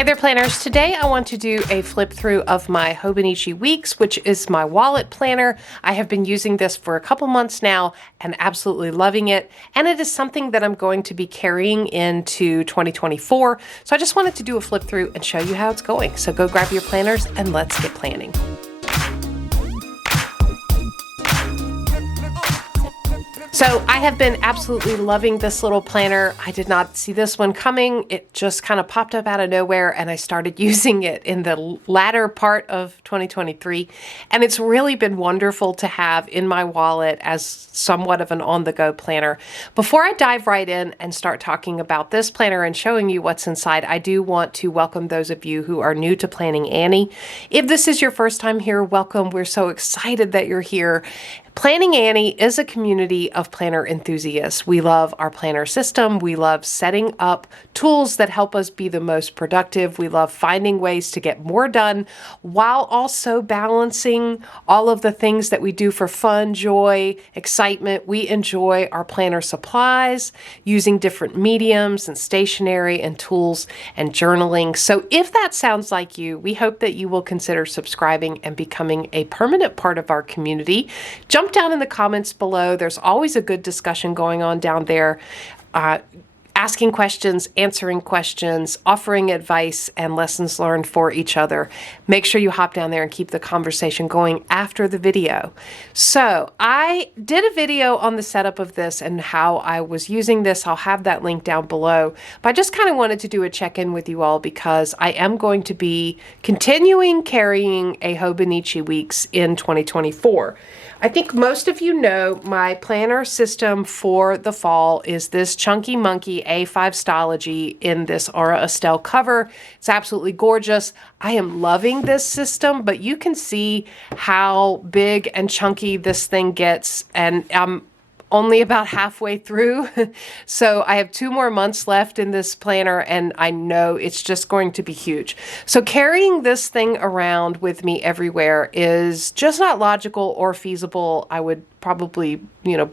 Hey there, planners. Today I want to do a flip through of my Hobonichi Weeks, which is my wallet planner. I have been using this for a couple months now and absolutely loving it. And it is something that I'm going to be carrying into 2024. So I just wanted to do a flip through and show you how it's going. So go grab your planners and let's get planning. So I have been absolutely loving this little planner. I did not see this one coming. It just kind of popped up out of nowhere and I started using it in the latter part of 2023. And it's really been wonderful to have in my wallet as somewhat of an on-the-go planner. Before I dive right in and start talking about this planner and showing you what's inside, I do want to welcome those of you who are new to Planning Annie. If this is your first time here, welcome. We're so excited that you're here. Planning Annie is a community of planner enthusiasts. We love our planner system. We love setting up tools that help us be the most productive. We love finding ways to get more done while also balancing all of the things that we do for fun, joy, excitement. We enjoy our planner supplies, using different mediums and stationery and tools and journaling. So if that sounds like you, we hope that you will consider subscribing and becoming a permanent part of our community. Jump down in the comments below. There's always a good discussion going on down there, asking questions, answering questions, offering advice and lessons learned for each other. Make sure you hop down there and keep the conversation going after the video. So I did a video on the setup of this and how I was using this. I'll have that link down below. But I just kind of wanted to do a check-in with you all because I am going to be continuing carrying a Hobonichi Weeks in 2024. I think most of you know my planner system for the fall is this Chunky Monkey A5 Stology in this Aura Estelle cover. It's absolutely gorgeous. I am loving this system, but you can see how big and chunky this thing gets, and I'm only about halfway through. So I have 2 more months left in this planner and I know it's just going to be huge. So carrying this thing around with me everywhere is just not logical or feasible. I would probably,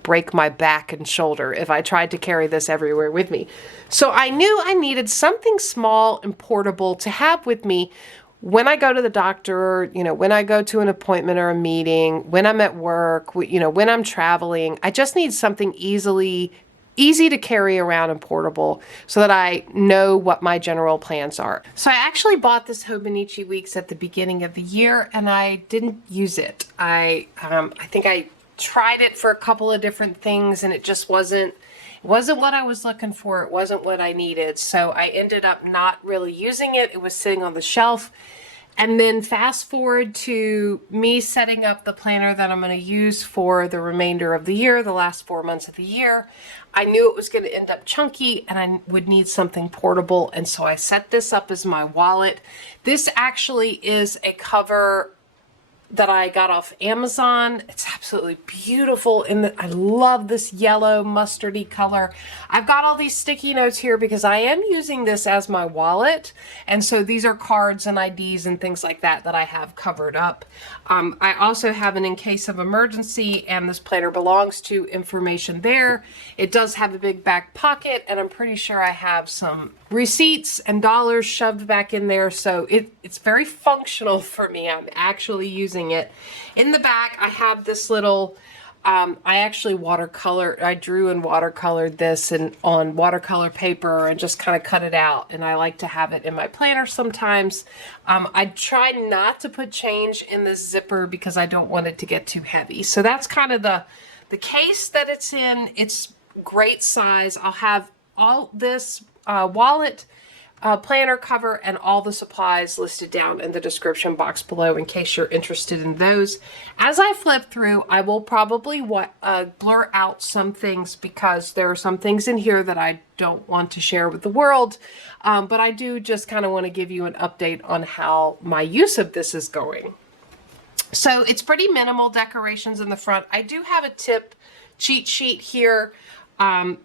break my back and shoulder if I tried to carry this everywhere with me. So I knew I needed something small and portable to have with me when I go to the doctor, when I go to an appointment or a meeting, when I'm at work, when I'm traveling. I just need something easy to carry around and portable so that I know what my general plans are. So I actually bought this Hobonichi Weeks at the beginning of the year and I didn't use it. I think I tried it for a couple of different things and it just wasn't what I was looking for. It wasn't what I needed. So I ended up not really using it. It was sitting on the shelf. And then fast forward to me setting up the planner that I'm going to use for the remainder of the year, the last 4 months of the year. I knew it was going to end up chunky and I would need something portable. And so I set this up as my wallet. This actually is a cover that I got off Amazon. It's absolutely beautiful. I love this yellow mustardy color. I've got all these sticky notes here because I am using this as my wallet. And so these are cards and IDs and things like that I have covered up. I also have an in case of emergency, and this planner belongs to information there. It does have a big back pocket, and I'm pretty sure I have some receipts and dollars shoved back in there. So it's very functional for me. I'm actually using it. In the back, I have this little, I drew and watercolored this on watercolor paper and just kind of cut it out. And I like to have it in my planner sometimes. I try not to put change in this zipper because I don't want it to get too heavy. So that's kind of the case that it's in. It's great size. I'll have all this wallet, planner cover, and all the supplies listed down in the description box below in case you're interested in those. As I flip through, I will probably blur out some things because there are some things in here that I don't want to share with the world, but I do just kind of want to give you an update on how my use of this is going. So it's pretty minimal decorations in the front. I do have a tip cheat sheet here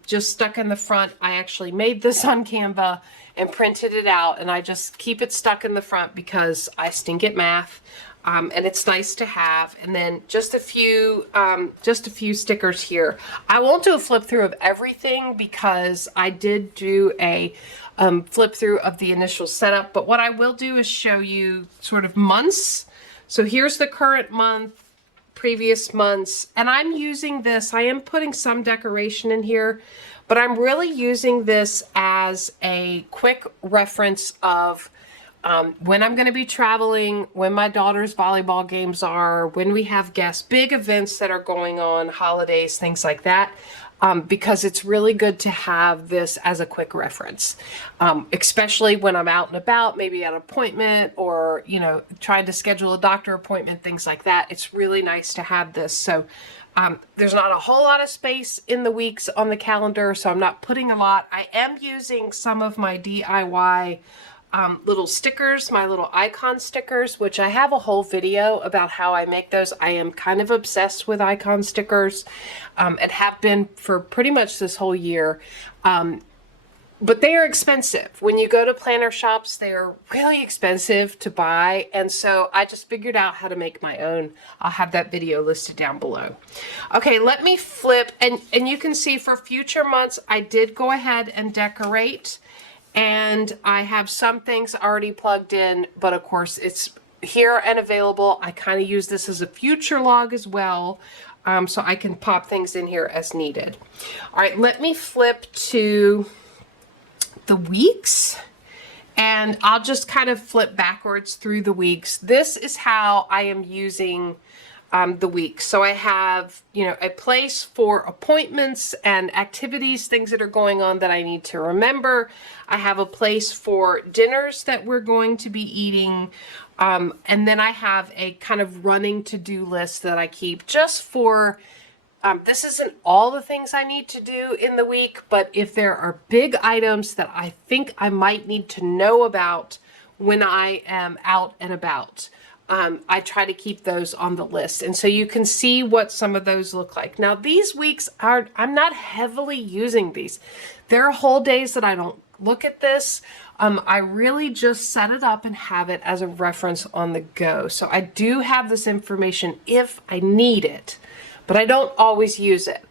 just stuck in the front. I actually made this on Canva and printed it out, and I just keep it stuck in the front because I stink at math. And it's nice to have. And then just a few stickers here. I won't do a flip through of everything because I did do a flip through of the initial setup. But what I will do is show you sort of months. So here's the current month, previous months, and I'm using this. I am putting some decoration in here, but I'm really using this as a quick reference of when I'm going to be traveling, when my daughter's volleyball games are, when we have guests, big events that are going on, holidays, things like that, because it's really good to have this as a quick reference, especially when I'm out and about, maybe at an appointment or, you know, trying to schedule a doctor appointment, things like that. It's really nice to have this. So there's not a whole lot of space in the weeks on the calendar, so I'm not putting a lot. I am using some of my DIY little stickers, my little icon stickers, which I have a whole video about how I make those. I am kind of obsessed with icon stickers and have been for pretty much this whole year. But they are expensive. When you go to planner shops, they are really expensive to buy. And so I just figured out how to make my own. I'll have that video listed down below. Okay, let me flip. And you can see for future months, I did go ahead and decorate. And I have some things already plugged in, but of course it's here and available. I kind of use this as a future log as well, so I can pop things in here as needed. All right, let me flip to the weeks, and I'll just kind of flip backwards through the weeks. This is how I am using the week. So I have, you know, a place for appointments and activities, things that are going on that I need to remember. I have a place for dinners that we're going to be eating. And then I have a kind of running to-do list that I keep just for, this isn't all the things I need to do in the week, but if there are big items that I think I might need to know about when I am out and about, I try to keep those on the list. And so you can see what some of those look like. Now these weeks I'm not heavily using these. There are whole days that I don't look at this. I really just set it up and have it as a reference on the go. So I do have this information if I need it, but I don't always use it.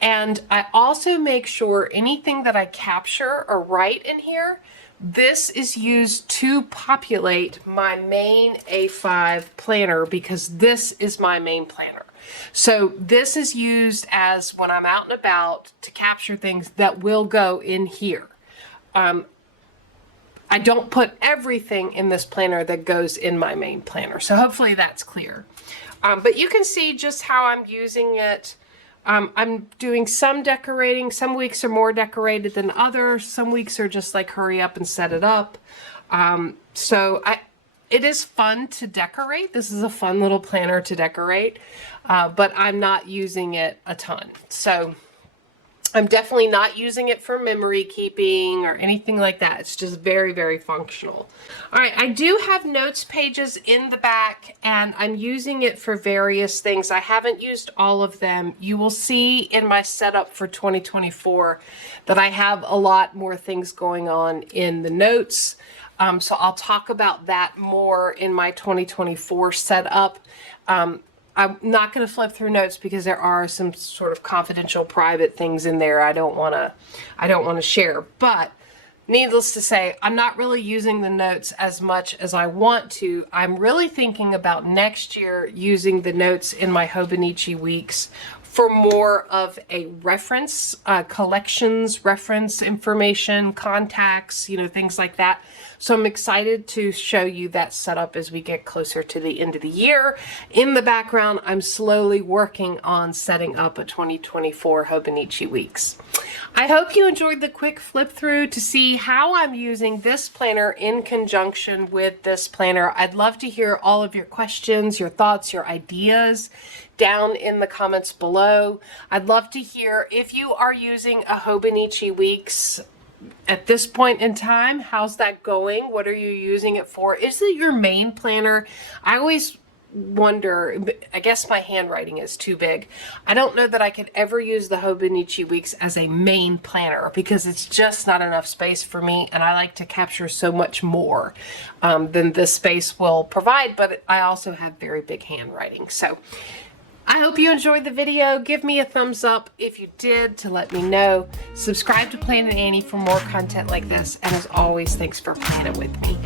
And I also make sure anything that I capture or write in here, this is used to populate my main A5 planner because this is my main planner. So this is used as when I'm out and about to capture things that will go in here. I don't put everything in this planner that goes in my main planner. So hopefully that's clear. But you can see just how I'm using it. I'm doing some decorating. Some weeks are more decorated than others. Some weeks are just like hurry up and set it up. It is fun to decorate. This is a fun little planner to decorate, but I'm not using it a ton. So I'm definitely not using it for memory keeping or anything like that. It's just very, very functional. All right, I do have notes pages in the back, and I'm using it for various things. I haven't used all of them. You will see in my setup for 2024 that I have a lot more things going on in the notes. So I'll talk about that more in my 2024 setup. I'm not going to flip through notes because there are some sort of confidential private things in there I don't want to share. But needless to say, I'm not really using the notes as much as I want to. I'm really thinking about next year using the notes in my Hobonichi Weeks for more of a reference, collections, reference information, contacts, you know, things like that. So I'm excited to show you that setup as we get closer to the end of the year. In the background, I'm slowly working on setting up a 2024 Hobonichi Weeks. I hope you enjoyed the quick flip through to see how I'm using this planner in conjunction with this planner. I'd love to hear all of your questions, your thoughts, your ideas down in the comments below. I'd love to hear if you are using a Hobonichi Weeks at this point in time. How's that going? What are you using it for? Is it your main planner? I always wonder, I guess my handwriting is too big. I don't know that I could ever use the Hobonichi Weeks as a main planner because it's just not enough space for me, and I like to capture so much more than this space will provide, but I also have very big handwriting. So I hope you enjoyed the video. Give me a thumbs up if you did to let me know. Subscribe to Planning Annie for more content like this, and as always, thanks for planning with me.